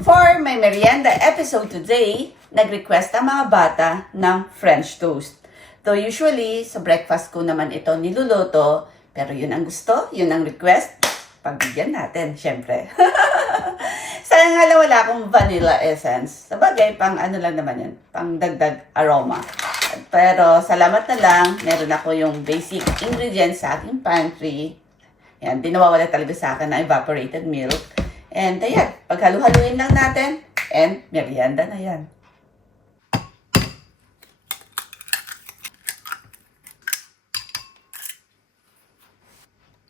For my merienda episode today, nag-request ang mga bata ng French toast. Though usually, sa breakfast ko naman ito niluluto, pero yun ang gusto, yun ang request, pagbigyan natin, syempre. Sayang nga lang wala akong vanilla essence. Sabagay, pang ano lang naman yun, pang dagdag aroma. Pero salamat na lang, meron ako yung basic ingredients sa aking pantry. Yan, di nawawala talaga sa akin na evaporated milk. And ayan, paghalu-haluin lang natin, and merienda na yan.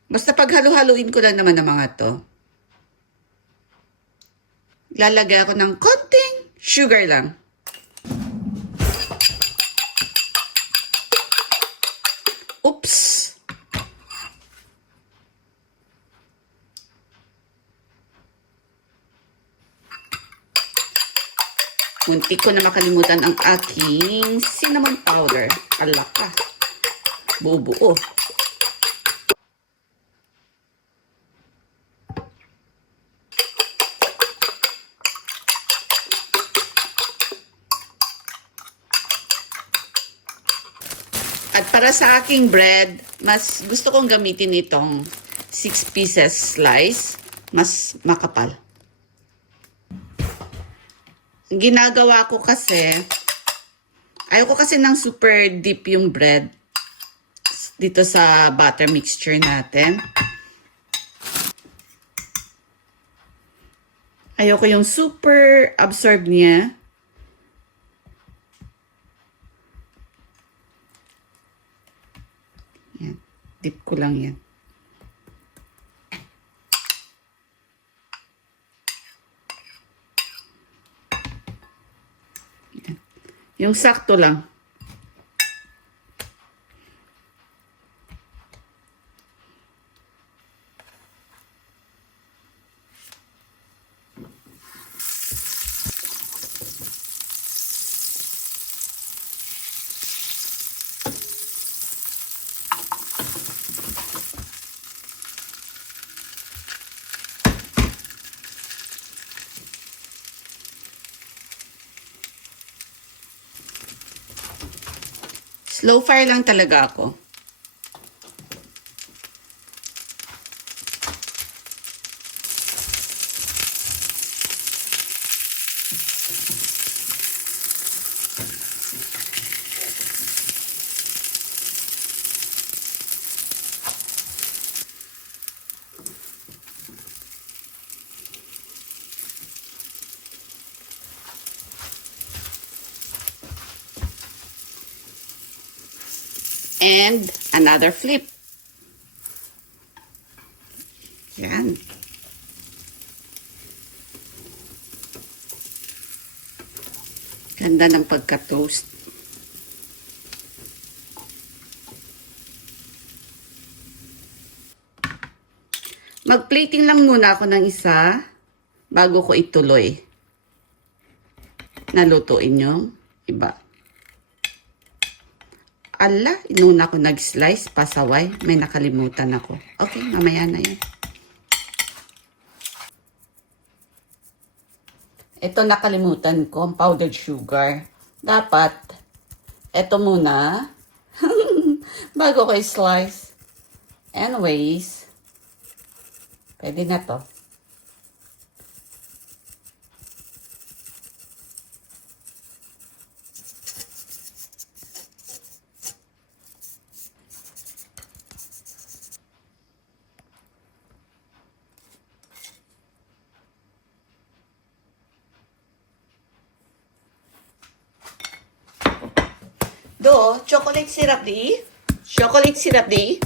Basta paghalu-haluin ko lang naman ng mga to. Lalagay ako ng konting sugar lang. Oops! Munti ko na makalimutan ang aking cinnamon powder. Alaka. Buo-buo. At para sa aking bread, mas gusto kong gamitin itong 6 pieces slice. Mas makapal. Ginagawa ko kasi, ayoko kasi ng super deep yung bread dito sa butter mixture natin. Ayoko yung super absorb niya. Yan, dip ko lang yan. Yung sakto lang. Slow fire lang talaga ako. And another flip. Yan. Ganda ng pagka-toast. Mag-plating lang muna ako ng isa bago ko ituloy. Nalutuin yung iba. Ala, inuna ko nag-slice, pasaway. May nakalimutan ako. Okay, mamaya na yan. Ito nakalimutan ko, ang powdered sugar. Dapat, ito muna. Bago ko i-slice. Anyways, pwede na to. Chocolate syrup di? Chocolate syrup di?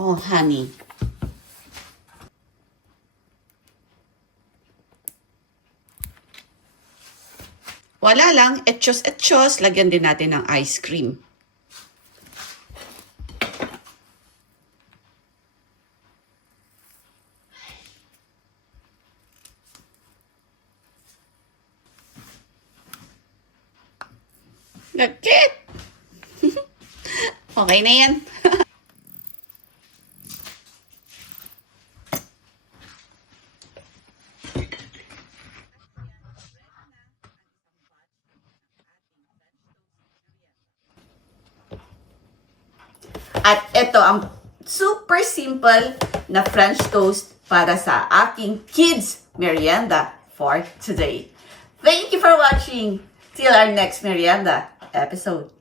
Oh, honey. Wala lang, etchos, lagyan din natin ng ice cream. Gakit! Okay na yan. At ito ang super simple na French toast para sa aking kids merienda for today. Thank you for watching. Till our next merienda episode.